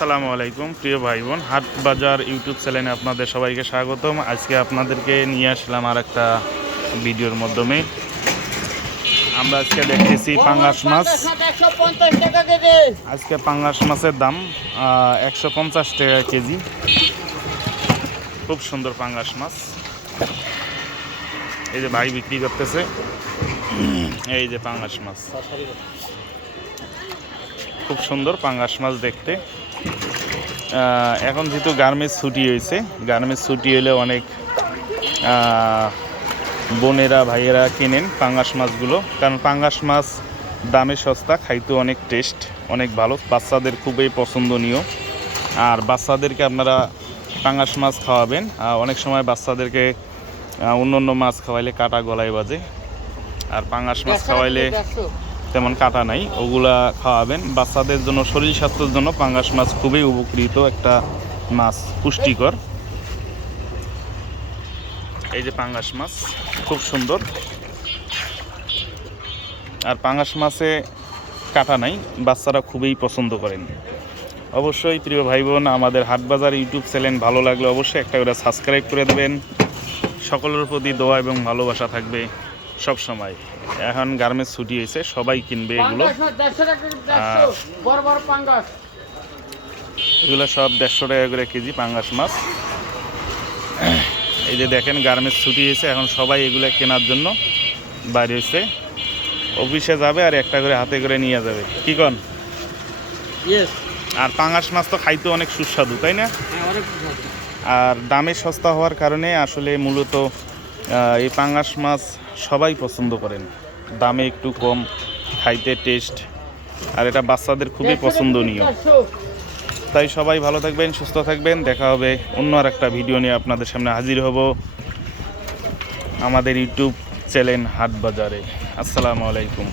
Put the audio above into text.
আসসালামু আলাইকুম প্রিয় ভাই বোন, হাট বাজার ইউটিউব চ্যানেলে আপনাদের সবাইকে স্বাগতম। আজকে আপনাদেরকে নিয়ে আসলাম আর একটা ভিডিওর মাধ্যমে। আমরা আজকে দেখতেছি পাঙ্গাস মাছ। আজকে পাঙ্গাস মাছের দাম 150 টাকা কেজি। খুব সুন্দর পাঙ্গাস মাছ। এই যে ভাই বিক্রি করতেছে, এই যে পাঙ্গাস মাছ, খুব সুন্দর পাঙ্গাস মাছ দেখতে। এখন যেহেতু গার্মেন্টস ছুটি হয়েছে, গার্মেন্টস ছুটি হলে অনেক বোনেরা ভাইয়েরা কেনেন পাঙ্গাস মাছগুলো, কারণ পাঙ্গাস মাছ দামে সস্তা, খাইতে অনেক টেস্ট, অনেক ভালো, বাচ্চাদের খুবই পছন্দনীয়। আর বাচ্চাদেরকে আপনারা পাঙ্গাস মাছ খাওয়াবেন। অনেক সময় বাচ্চাদেরকে অন্য অন্য মাছ খাওয়াইলে কাটা গলায় বাজে, আর পাঙ্গাস মাছ খাওয়াইলে তেমন কাটা নাই, ওগুলা খাওয়াবেন। বাচ্চাদের জন্য, শরীর স্বাস্থ্যের জন্য পাঙ্গাস মাছ খুবই উপকৃত একটা মাছ, পুষ্টিকর। এই যে পাঙ্গাস মাছ খুব সুন্দর, আর পাঙ্গাস মাছে কাটা নাই, বাচ্চারা খুবই পছন্দ করেন। অবশ্যই প্রিয় ভাই বোন, আমাদের হাটবাজার ইউটিউব চ্যানেল ভালো লাগলে অবশ্যই একটা করে সাবস্ক্রাইব করে দেবেন। সকলের প্রতি দোয়া এবং ভালোবাসা থাকবে সব সময়। এখন গার্মেন্টস ছুটি হয়েছে, সবাই কিনবে এগুলো। এগুলো সব 150 টাকা করে কেজি পাঙ্গাস মাছ। এই যে দেখেন, গার্মেন্টস ছুটি হয়েছে, এখন সবাই এগুলো কেনার জন্য বাইরে হয়েছে, অফিসে যাবে আর একটা করে হাতে করে নিয়ে যাবে। কি কন? আর পাঙ্গাস মাছ তো খাইতে অনেক সুস্বাদু, তাই না? আর দামে সস্তা হওয়ার কারণে আসলে মূলত এই পাঙ্গাস মাছ সবাই পছন্দ করেন। দামে একটু কম, খাইতে টেস্ট, আর এটা বাচ্চাদের খুবই পছন্দনীয়। তাই সবাই ভালো থাকবেন, সুস্থ থাকবেন। দেখা হবে অন্য আর একটা ভিডিও নিয়ে, আপনাদের সামনে হাজির হব আমাদের ইউটিউব চ্যানেল হাট বাজারে। আসসালামু আলাইকুম।